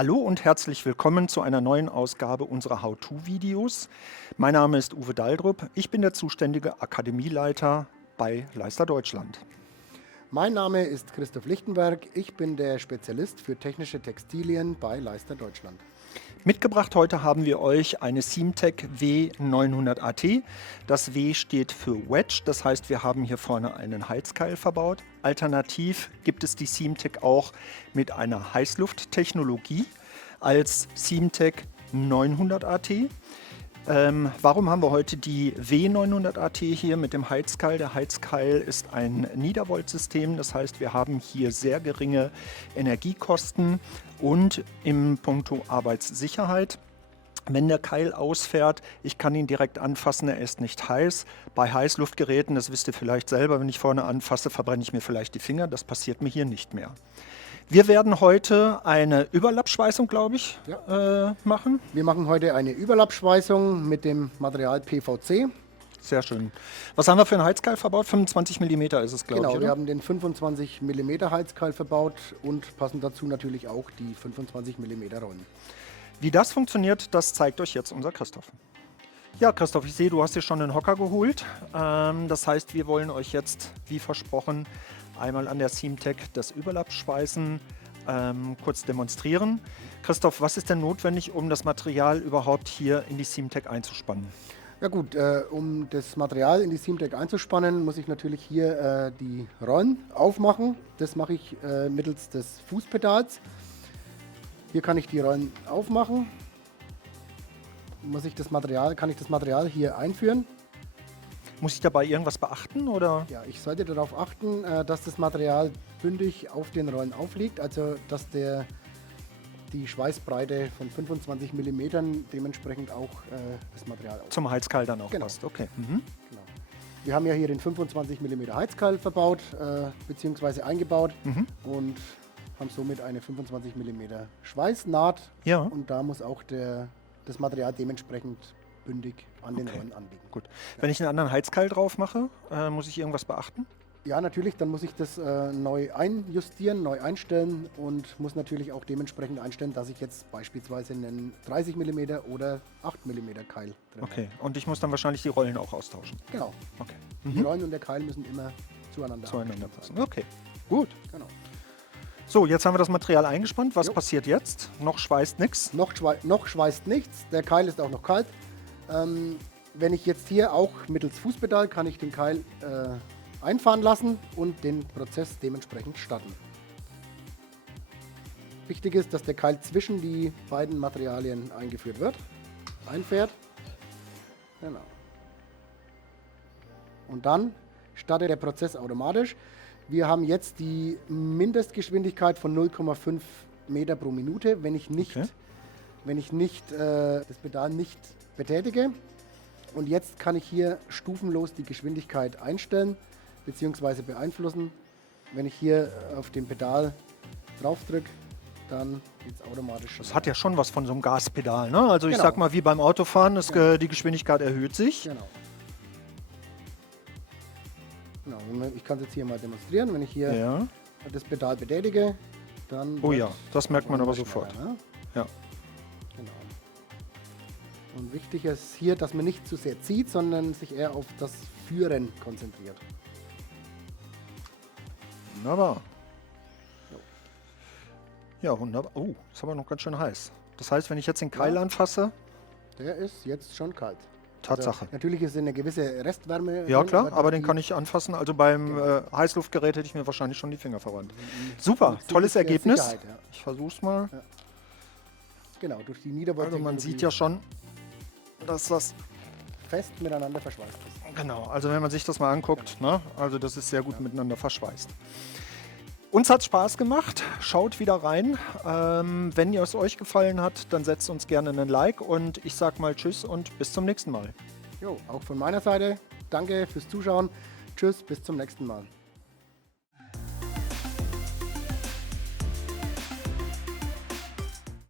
Hallo und herzlich willkommen zu einer neuen Ausgabe unserer How-To-Videos. Mein Name ist Uwe Daldrup, ich bin der zuständige Akademieleiter bei Leister Deutschland. Mein Name ist Christoph Lichtenberg, ich bin der Spezialist für technische Textilien bei Leister Deutschland. Mitgebracht heute haben wir euch eine Seamtech W900AT. Das W steht für Wedge, das heißt, wir haben hier vorne einen Heizkeil verbaut. Alternativ gibt es die Seamtech auch mit einer Heißlufttechnologie als Seamtech 900AT. Warum haben wir heute die W900AT hier mit dem Heizkeil? Der Heizkeil ist ein Niedervoltsystem, das heißt, wir haben hier sehr geringe Energiekosten und im Punkto Arbeitssicherheit. Wenn der Keil ausfährt, ich kann ihn direkt anfassen, er ist nicht heiß. Bei Heißluftgeräten, das wisst ihr vielleicht selber, wenn ich vorne anfasse, verbrenne ich mir vielleicht die Finger. Das passiert mir hier nicht mehr. Wir werden heute eine Überlappschweißung, glaube ich, machen. Wir machen heute eine Überlappschweißung mit dem Material PVC. Sehr schön. Was haben wir für einen Heizkeil verbaut? 25 mm ist es, glaube ich, Genau, oder? wir haben den 25 mm Heizkeil verbaut und passend dazu natürlich auch die 25 mm Rollen. Wie das funktioniert, das zeigt euch jetzt unser Christoph. Ja, Christoph, ich sehe, du hast dir schon einen Hocker geholt. Das heißt, wir wollen euch jetzt, wie versprochen, einmal an der Seamtech das Überlappschweißen kurz demonstrieren. Christoph, was ist denn notwendig, um das Material überhaupt hier in die Seamtech einzuspannen? Ja gut, um das Material in die Seamtech einzuspannen, muss ich natürlich hier die Rollen aufmachen. Das mache ich mittels des Fußpedals. Hier kann ich die Rollen aufmachen. Kann ich das Material hier einführen. Muss ich dabei irgendwas beachten, oder? Ja, ich sollte darauf achten, dass das Material bündig auf den Rollen aufliegt, also dass die Schweißbreite von 25 mm dementsprechend auch das Material aufliegt. Zum Heizkeil dann auch Genau. passt, okay. Mhm. Genau. Wir haben ja hier den 25 mm Heizkeil verbaut bzw. eingebaut und haben somit eine 25 mm Schweißnaht, Ja. und da muss auch das Material dementsprechend bündig an den Rollen anliegen. Gut. Wenn ich einen anderen Heizkeil drauf mache, muss ich irgendwas beachten? Ja, natürlich, dann muss ich das neu einjustieren, neu einstellen und muss natürlich auch dementsprechend einstellen, dass ich jetzt beispielsweise einen 30 mm oder 8 mm Keil drin habe. Okay, und ich muss dann wahrscheinlich die Rollen auch austauschen. Genau. Okay. Die Rollen und der Keil müssen immer zueinander Zueinander abgestimmt passen. sein. Okay, gut. Genau. So, jetzt haben wir das Material eingespannt. Was Jo. passiert jetzt? Noch schweißt nichts. Noch schweißt nichts, der Keil ist auch noch kalt. Wenn ich jetzt hier auch mittels Fußpedal kann ich den Keil einfahren lassen und den Prozess dementsprechend starten. Wichtig ist, dass der Keil zwischen die beiden Materialien eingeführt wird. Einfährt. Genau. Und dann startet der Prozess automatisch. Wir haben jetzt die Mindestgeschwindigkeit von 0,5 Meter pro Minute, wenn ich nicht, das Pedal nicht betätige. Und jetzt kann ich hier stufenlos die Geschwindigkeit einstellen bzw. beeinflussen. Wenn ich hier auf dem Pedal drauf drücke, dann geht es automatisch. Das hat ja schon was von so einem Gaspedal, ne? Also ich Genau. sag mal, wie beim Autofahren, die Geschwindigkeit erhöht sich. Genau. Ich kann es jetzt hier mal demonstrieren. Wenn ich hier das Pedal betätige, dann. Oh ja, das merkt man aber schneller, sofort. ne? Ja. Genau. Und wichtig ist hier, dass man nicht zu sehr zieht, sondern sich eher auf das Führen konzentriert. Wunderbar. Ja, wunderbar. Oh, ist aber noch ganz schön heiß. Das heißt, wenn ich jetzt den Keil anfasse, Der ist jetzt schon kalt. Tatsache. Also, natürlich ist eine gewisse Restwärme. Ja drin, klar, aber den die- kann ich anfassen. Also beim Heißluftgerät hätte ich mir wahrscheinlich schon die Finger verwandt. Super, tolles der Ergebnis. Sicherheit, ja. Ich versuch's mal. Genau, durch die Niederwald. Also man sieht ja schon, dass das, fest miteinander verschweißt ist. genau, also wenn man sich das mal anguckt, ne, also das ist sehr gut miteinander verschweißt. Uns hat Spaß gemacht, schaut wieder rein. Wenn es euch gefallen hat, dann setzt uns gerne einen Like und ich sag mal Tschüss und bis zum nächsten Mal. Jo, auch von meiner Seite, danke fürs Zuschauen. Tschüss, bis zum nächsten Mal.